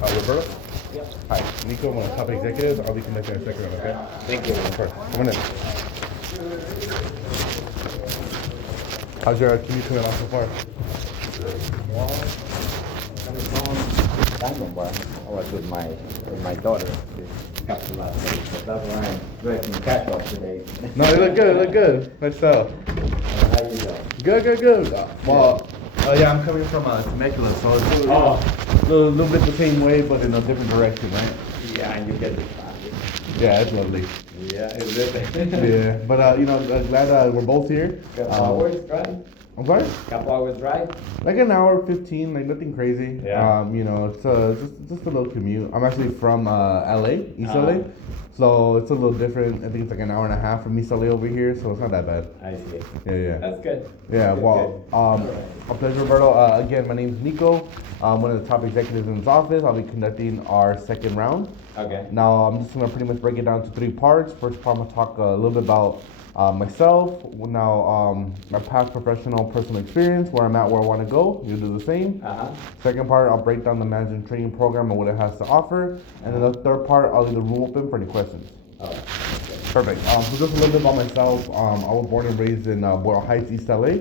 Roberto? Yep. Hi, Nico, one of the top executives. I'll be conducting a second round, okay? Thank you. Of course. Come on in. How's your commute coming along so far? Well, coming home, Diamond Bar. I was with my daughter this couple last days, so that's why I'm dressing casual today. No, you look good, you look good. Let's go. How you doing? Good. Yeah, I'm coming from Temecula, so it's a little bit the same way, but in a different direction, right? Yeah, and you get the traffic. Yeah, it's lovely. Yeah, is it? Yeah, but glad we're both here. Couple hours drive? I'm sorry? Couple hours drive? Like an hour 15, like nothing crazy. Yeah. It's just a little commute. I'm actually from LA, East Uh-huh. LA. So it's a little different. I think it's like an hour and a half from East LA over here, so it's not that bad. I see. Yeah. That's good. Yeah, Good, well, good. a pleasure, Roberto. Again, my name's Nico. I'm one of the top executives in this office. I'll be conducting our second round. Okay. Now, I'm just going to pretty much break it down to three parts. First part, I'm going to talk a little bit about myself. Now, my past professional personal experience, where I'm at, where I want to go. You do the same. Uh-huh. Second part, I'll break down the management training program and what it has to offer. And then the third part, I'll leave the room open for any questions. All right. Perfect. So just a little bit about myself. I was born and raised in Boyle Heights, East LA.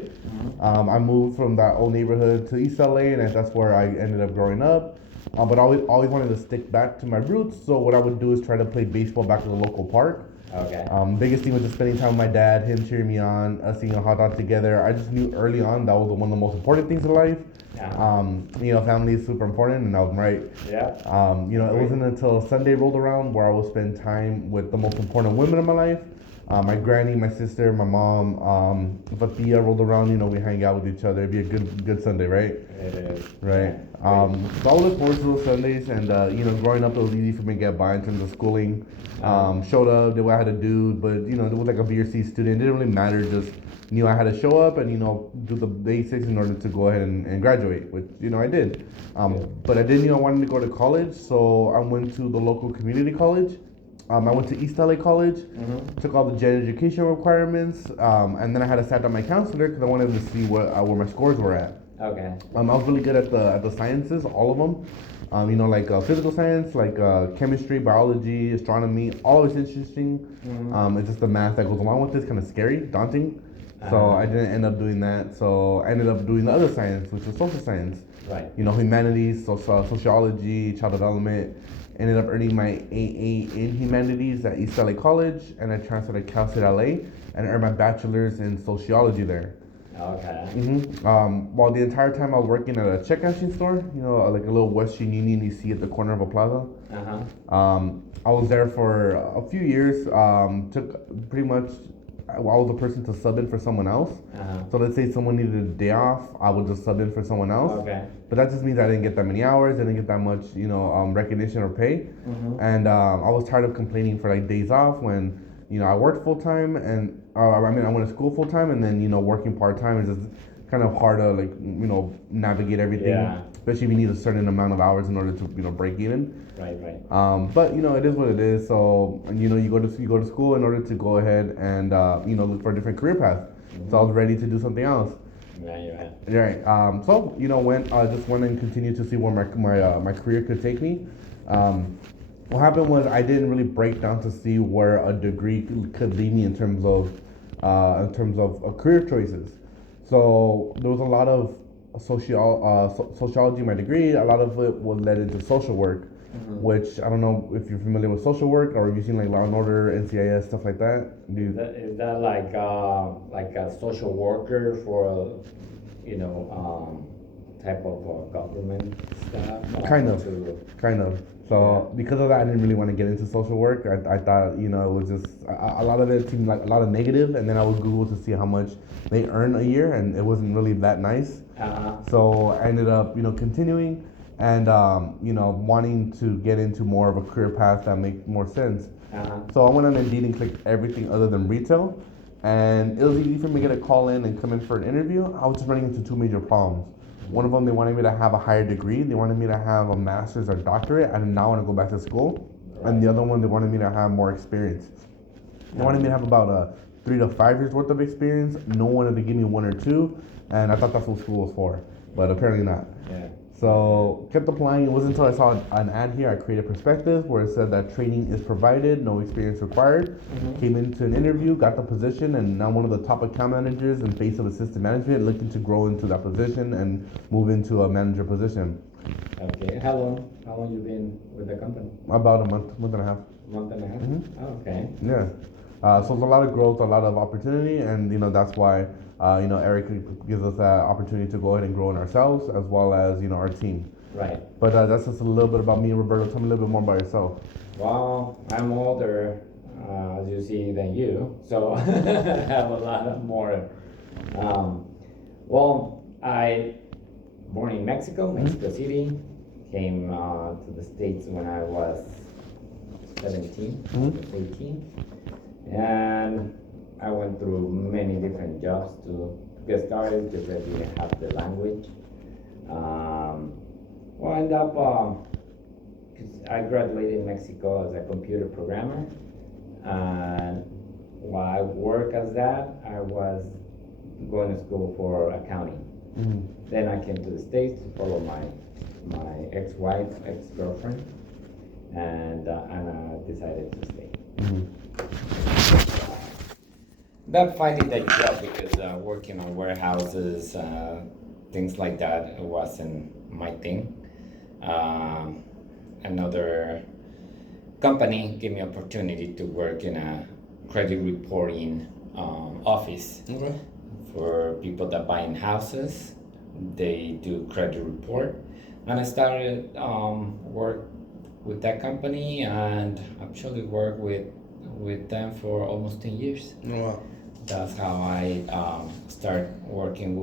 I moved from that old neighborhood to East LA, and that's where I ended up growing up. But I always wanted to stick back to my roots. So what I would do is try to play baseball back at the local park. Okay. Biggest thing was just spending time with my dad, him cheering me on, us eating a hot dog together. I just knew early on that was one of the most important things in life. Yeah. Family is super important, and I was right. Yeah. It wasn't until Sunday rolled around where I would spend time with the most important women in my life. My granny, my sister, my mom. If a tia rolled around, we hang out with each other. It'd be a good Sunday, right? It is. Right. So I would look forward to those Sundays, and growing up, it was easy for me to get by in terms of schooling. Showed up, did what I had to do, but it was like a B or C student. It didn't really matter. Just knew I had to show up and do the basics in order to go ahead and graduate, which I did. But I did wanted to go to college, so I went to the local community college. I went to East LA College, took all the gen education requirements, and then I had to sat down my counselor because I wanted to see where my scores were at. Okay. I was really good at the sciences, all of them. Like physical science, like chemistry, biology, astronomy, all of it's interesting. It's just the math that goes along with this, kind of scary, daunting. So I didn't end up doing that. So I ended up doing the other science, which was social science. Right. Humanities, sociology, child development. Ended up earning my AA in humanities at East LA College, and I transferred to Cal State LA and earned my bachelor's in sociology there. Okay. While the entire time I was working at a check cashing store, like a little Western Union you see at the corner of a plaza. I was there for a few years. Took pretty much, I was the person to sub in for someone else. So let's say someone needed a day off, I would just sub in for someone else. Okay. But that just means I didn't get that many hours, I didn't get that much, recognition or pay. And I was tired of complaining for like days off when, I worked full time and I went to school full time, and then working part time is just kind of hard to navigate everything. Yeah. Especially if you need a certain amount of hours in order to break even. Right. But it is what it is. So you go to school in order to go ahead and look for a different career path. So I was ready to do something else. Yeah, you have. Right. So just went and continued to see where my career could take me. What happened was I didn't really break down to see where a degree could lead me in terms of career choices. So there was a lot of sociology in my degree. A lot of it was led into social work, which I don't know if you're familiar with social work or if you've seen like Law and Order, NCIS, stuff like that. Is that like a social worker for type of government stuff? Kind of. So because of that, I didn't really want to get into social work. I thought it was just a lot of it seemed like a lot of negative, and then I would Google to see how much they earn a year, and it wasn't really that nice. So I ended up continuing and wanting to get into more of a career path that makes more sense. So I went on Indeed and clicked everything other than retail, and it was easy for me to get a call in and come in for an interview. I was just running into two major problems. One of them, they wanted me to have a higher degree. They wanted me to have a master's or doctorate. I did not want to go back to school. And the other one, they wanted me to have more experience. They wanted me to have about 3 to 5 years worth of experience. No one wanted to give me 1 or 2, and I thought that's what school was for, but apparently not. Yeah. So kept applying. It wasn't until I saw an ad here, I created perspectives where it said that training is provided, no experience required. Came into an interview, got the position, and now one of the top account managers in face of assistant management, looking to grow into that position and move into a manager position. Okay. How long you been with the company? About a month and a half. Month and a half? Oh, okay. Yeah. So it's a lot of growth, a lot of opportunity, and that's why Eric gives us that opportunity to go ahead and grow in ourselves as well as our team. Right. But that's just a little bit about me, Roberto. Tell me a little bit more about yourself. Well, I'm older, as you see, than you, so I have a lot of more. Well, I born in Mexico, Mexico City. Came to the States when I was 17, 18, and I went through many different jobs to get started because I didn't have the language. Well, I ended up, because I graduated in Mexico as a computer programmer, and while I work as that, I was going to school for accounting. Then I came to the States to follow my ex-wife, ex-girlfriend, and I decided to stay. Not finding that job because working on warehouses, things like that, it wasn't my thing. Another company gave me opportunity to work in a credit reporting office for people that buy in houses. They do credit report, and I started work with that company, and actually worked with them for almost 10 years. Wow. That's how I start working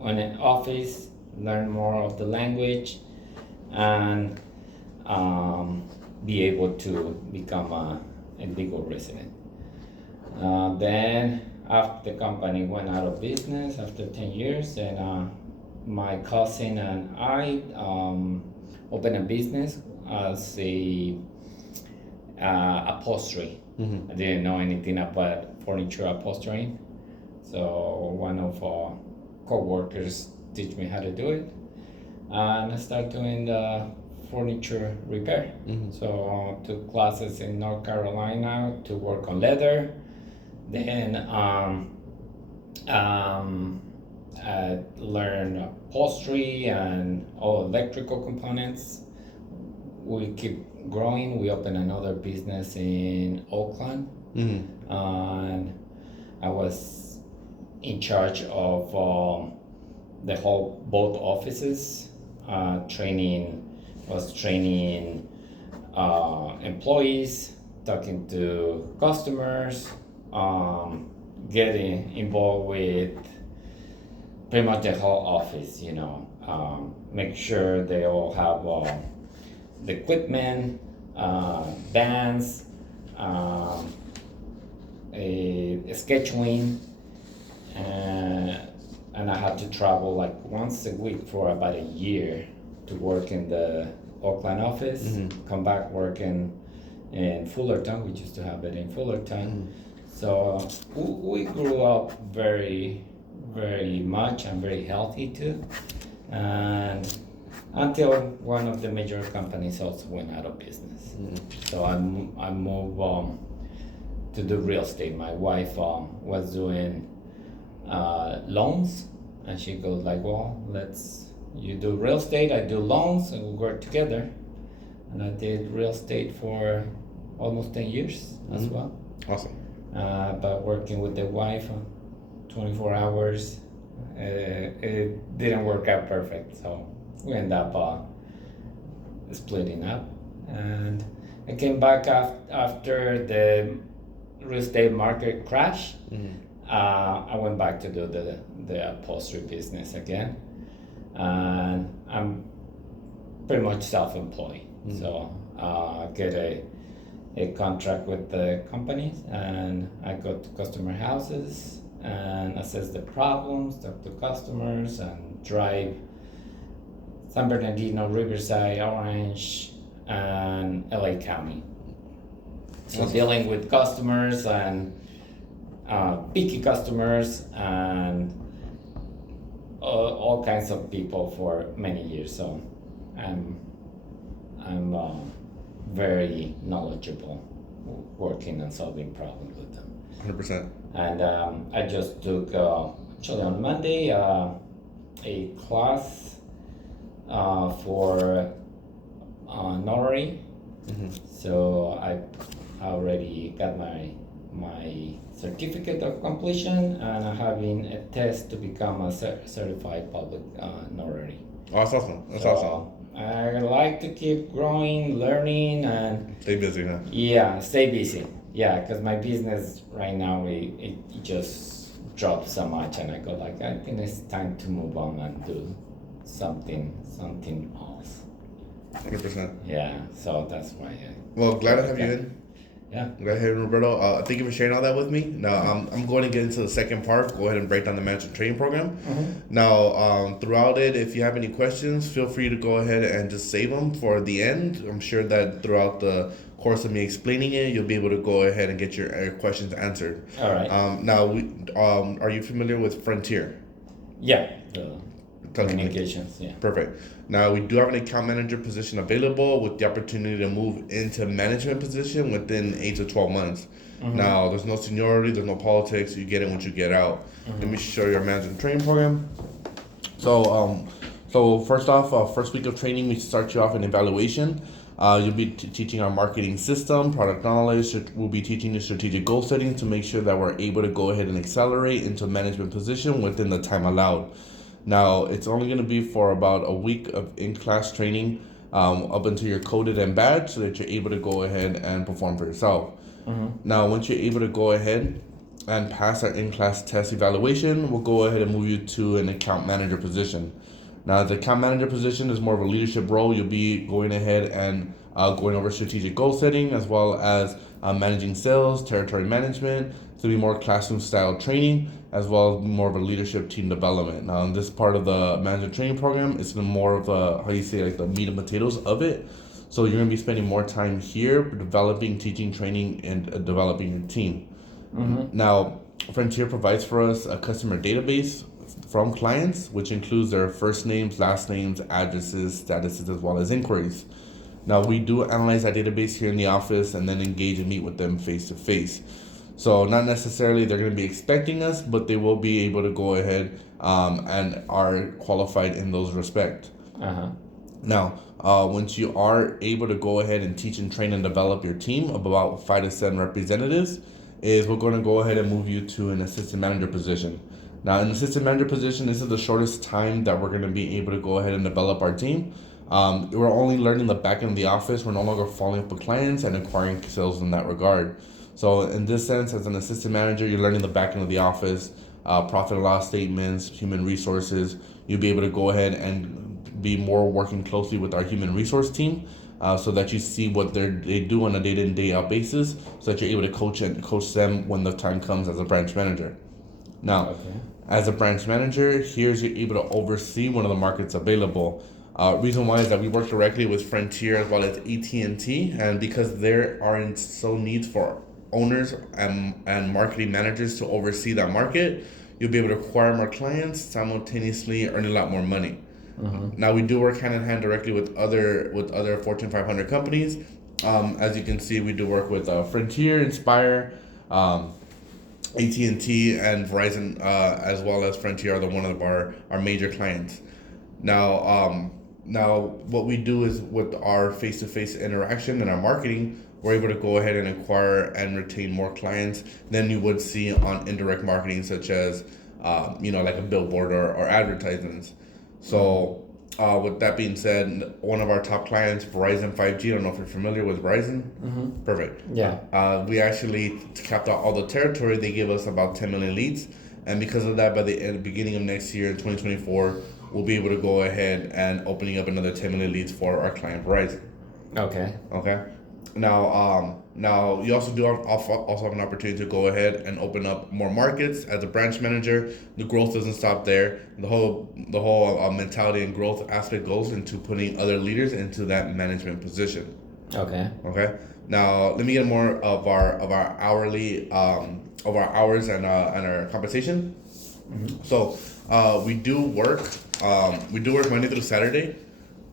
on an office, learn more of the language, and be able to become a legal resident. Then after the company went out of business after 10 years, and my cousin and I opened a business as a upholstery. I didn't know anything about furniture upholstery, so one of our co-workers teach me how to do it, and I started doing the furniture repair. So took classes in North Carolina to work on leather. Then I learned upholstery and all electrical components. We keep growing. We opened another business in Oakland, and I was in charge of both offices, training employees, talking to customers, getting involved with pretty much the whole office, make sure they all have the equipment, bands, a scheduling, and I had to travel like once a week for about a year to work in the Oakland office, come back working in Fullerton. We used to have it in Fullerton. So we grew up very, very much and very healthy too. And until one of the major companies also went out of business. So I moved to do real estate. My wife was doing loans, and she goes like, well, you do real estate, I do loans, and we work together. And I did real estate for almost 10 years as well. Awesome. But working with the wife 24 hours, it didn't work out perfect. So we ended up splitting up. And I came back after the real estate market crash. I went back to do the upholstery business again. And I'm pretty much self-employed. So I get a contract with the companies, and I go to customer houses and assess the problems, talk to customers, and drive San Bernardino, Riverside, Orange, and LA County. So dealing with customers and picky customers, and all kinds of people for many years, so I'm very knowledgeable working and solving problems with them. 100%. And I just took actually on Monday a class for notary. So I already got my certificate of completion, and I'm having a test to become a certified public notary. Oh, that's awesome. That's So awesome. I like to keep growing, learning, and Stay busy, huh? yeah, stay busy. Yeah, because my business right now it just dropped so much, and I go like, I think it's time to move on and do something else. 100%. Yeah, so that's why. Well, glad to have you in. Yeah. Go ahead, Roberto. Thank you for sharing all that with me. Now, I'm going to get into the second part. Go ahead and break down the management training program. Now, throughout it, if you have any questions, feel free to go ahead and just save them for the end. I'm sure that throughout the course of me explaining it, you'll be able to go ahead and get your questions answered. All right. Now, are you familiar with Frontier? Yeah. Communications. Yeah. Perfect. Now we do have an account manager position available with the opportunity to move into management position within 8 to 12 months. Now there's no seniority, there's no politics. You get in once you get out. Let me show you our management training program. So first off, first week of training, we start you off in evaluation. You'll be teaching our marketing system, product knowledge. We'll be teaching you strategic goal setting to make sure that we're able to go ahead and accelerate into management position within the time allowed. Now, it's only going to be for about a week of in-class training up until you're coded and badged so that you're able to go ahead and perform for yourself. Now, once you're able to go ahead and pass our in-class test evaluation, we'll go ahead and move you to an account manager position. Now, the account manager position is more of a leadership role. You'll be going ahead and going over strategic goal setting as well as managing sales, territory management. So it'll be more classroom style training as well as more of a leadership team development. Now, in this part of the management training program, it's more of a, like the meat and potatoes of it. So you're going to be spending more time here developing, teaching, training, and developing your team. Now, Frontier provides for us a customer database from clients, which includes their first names, last names, addresses, statuses, as well as inquiries. Now, we do analyze that database here in the office and then engage and meet with them face to face. So not necessarily they're going to be expecting us, but they will be able to go ahead and are qualified in those respects. Now, once you are able to go ahead and teach and train and develop your team of about 5 to 7 representatives, we're going to go ahead and move you to an assistant manager position. Now, in the assistant manager position, this is the shortest time that we're going to be able to go ahead and develop our team. We're only learning the back end of the office. We're no longer following up with clients and acquiring sales in that regard. So in this sense, as an assistant manager, you're learning the back end of the office, profit and loss statements, human resources. You'll be able to go ahead and be more working closely with our human resource team so that you see what they do on a day in, day out basis so that you're able to coach them when the time comes as a branch manager. Now, as a branch manager, you're able to oversee one of the markets available. Reason why is that we work directly with Frontier as well as AT&T, and because there are so needs for owners and marketing managers to oversee that market, you'll be able to acquire more clients, simultaneously earn a lot more money. Now, we do work hand in hand directly with other Fortune 500 companies. As you can see, we do work with Frontier, Inspire, AT&T, and Verizon, as well as Frontier are one of our major clients. Now, what we do is with our face-to-face interaction and our marketing, we're able to go ahead and acquire and retain more clients than you would see on indirect marketing, such as, like a billboard or advertisements. So, with that being said, one of our top clients, Verizon 5G. I don't know if you're familiar with Verizon. Perfect. Yeah. We actually capped out all the territory. They give us about 10 million leads. And because of that, by the beginning of next year, 2024, we'll be able to go ahead and opening up another 10 million leads for our client Verizon. Okay. Now you also have an opportunity to go ahead and open up more markets as a branch manager. The growth doesn't stop there. The whole mentality and growth aspect goes into putting other leaders into that management position. Okay. Now let me get more of our hourly of our hours and our compensation. So We do work. We do work Monday through Saturday.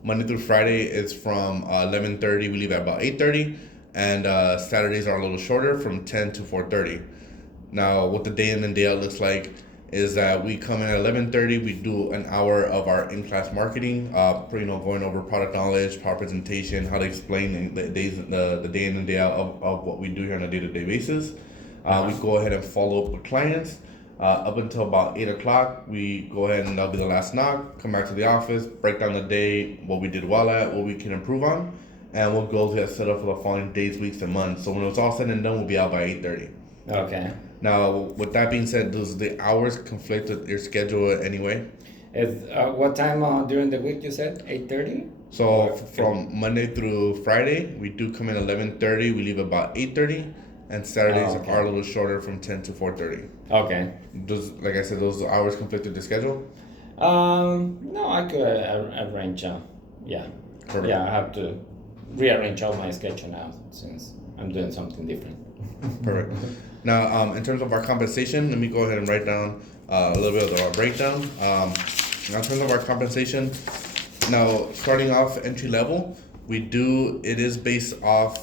Monday through Friday is from 11:30. We leave at about 8:30, and Saturdays are a little shorter, from 10 to 4:30. Now, what the day in and day out looks like is that we come in at 11:30. We do an hour of our in-class marketing, going over product knowledge, power presentation, how to explain the day in and day out of what we do here on a day-to-day basis. We go ahead and follow up with clients. Up until about 8 o'clock, we go ahead and that'll be the last knock. Come back to the office, break down the day, what we did well at, what we can improve on, and we'll go get set up for the following days, weeks, and months. So when it's all said and done, we'll be out by 8:30. Okay. Now, with that being said, does the hours conflict with your schedule anyway? What time during the week you said? 8:30? So from Monday through Friday, we do come in 11:30. We leave about 8:30, and Saturdays okay. are a little shorter, from 10 to 4:30. Okay. Does, like I said, those hours conflict with the schedule? No, I could arrange. Yeah. Perfect. Yeah, I have to rearrange all my schedule now since I'm doing something different. Perfect. Now, in terms of our compensation, let me go ahead and write down a little bit of our breakdown. Now, in terms of our compensation, now starting off entry level, it is based off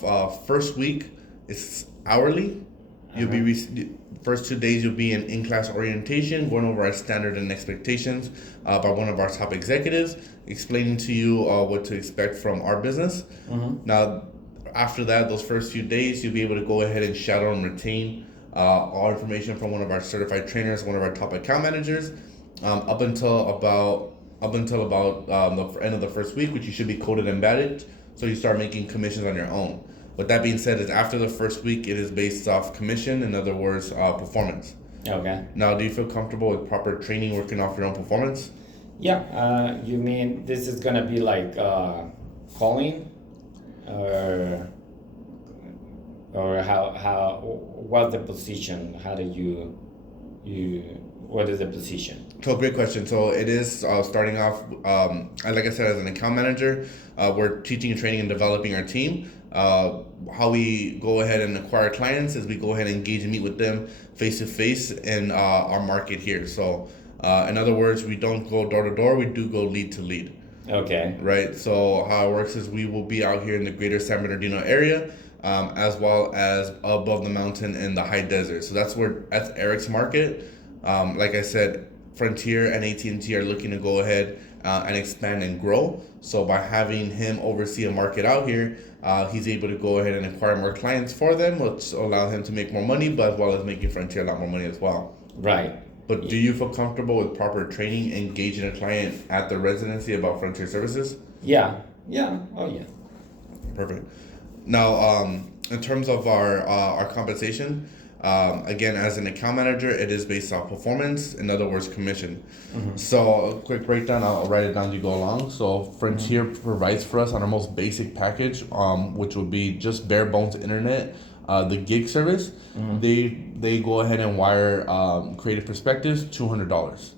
first week, it's hourly. You'll be first 2 days you'll be in class orientation, going over our standard and expectations by one of our top executives, explaining to you what to expect from our business. Now, after that, those first few days, you'll be able to go ahead and shadow and retain all information from one of our certified trainers, one of our top account managers, up until about the end of the first week, which you should be coded and badged, so you start making commissions on your own. With that being said, is after the first week, it is based off commission, in other words, performance. Okay. Now, do you feel comfortable with proper training, working off your own performance? Yeah. You mean this is gonna be like calling, or how what's the position? How do you what is the position? So, great question. So it is starting off, like I said, as an account manager, we're teaching and training and developing our team. How we go ahead and acquire clients is we go ahead and engage and meet with them face to face in our market here. So, in other words, we don't go door to door, we do go lead to lead. Okay. Right. So how it works is we will be out here in the greater San Bernardino area, as well as above the mountain in the high desert. So that's Eric's market. Like I said, Frontier and AT&T are looking to go ahead and expand and grow. So by having him oversee a market out here, he's able to go ahead and acquire more clients for them, which allow him to make more money, but as well as making Frontier a lot more money as well. Right. But do you feel comfortable with proper training, engaging a client at the residency about Frontier services? Yeah. Yeah. Oh yeah. Perfect. Now, in terms of our compensation, again, as an account manager, it is based off performance, in other words, commission. So a quick breakdown, I'll write it down as you go along. So Frontier provides for us on our most basic package, which would be just bare bones internet, the gig service. They go ahead and wire Creative Perspectives $200.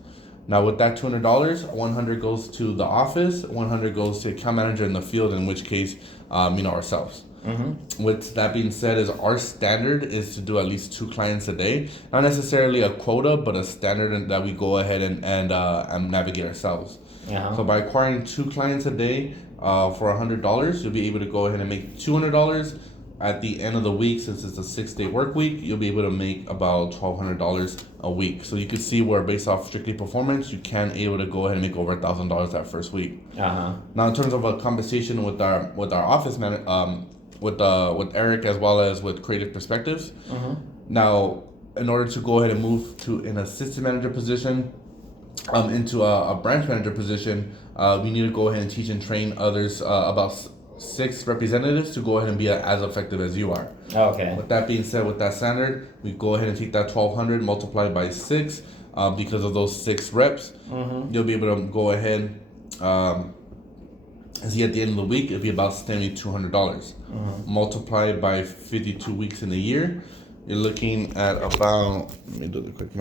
Now with that $200, $100 goes to the office, $100 goes to account manager in the field, in which case, ourselves. With that being said, is our standard is to do at least 2 clients a day, not necessarily a quota, but a standard that we go ahead and navigate ourselves. So by acquiring 2 clients a day for $100, you'll be able to go ahead and make $200. At the end of the week, since it's a 6-day work week, you'll be able to make about $1,200 a week. So you can see where, based off strictly performance, you can able to go ahead and make over $1,000 that first week. Now, in terms of a compensation with our office man, with Eric, as well as with Creative Perspectives. Now, in order to go ahead and move to an assistant manager position, into a branch manager position, we need to go ahead and teach and train others, about 6 representatives, to go ahead and be as effective as you are. Okay. With that being said, with that standard, we go ahead and take that 1,200 multiplied by 6, because of those 6 reps. You'll be able to go ahead. See, at the end of the week, it'll be about $7,200. Multiplied by 52 weeks in a year, you're looking at about, let me do the quick math.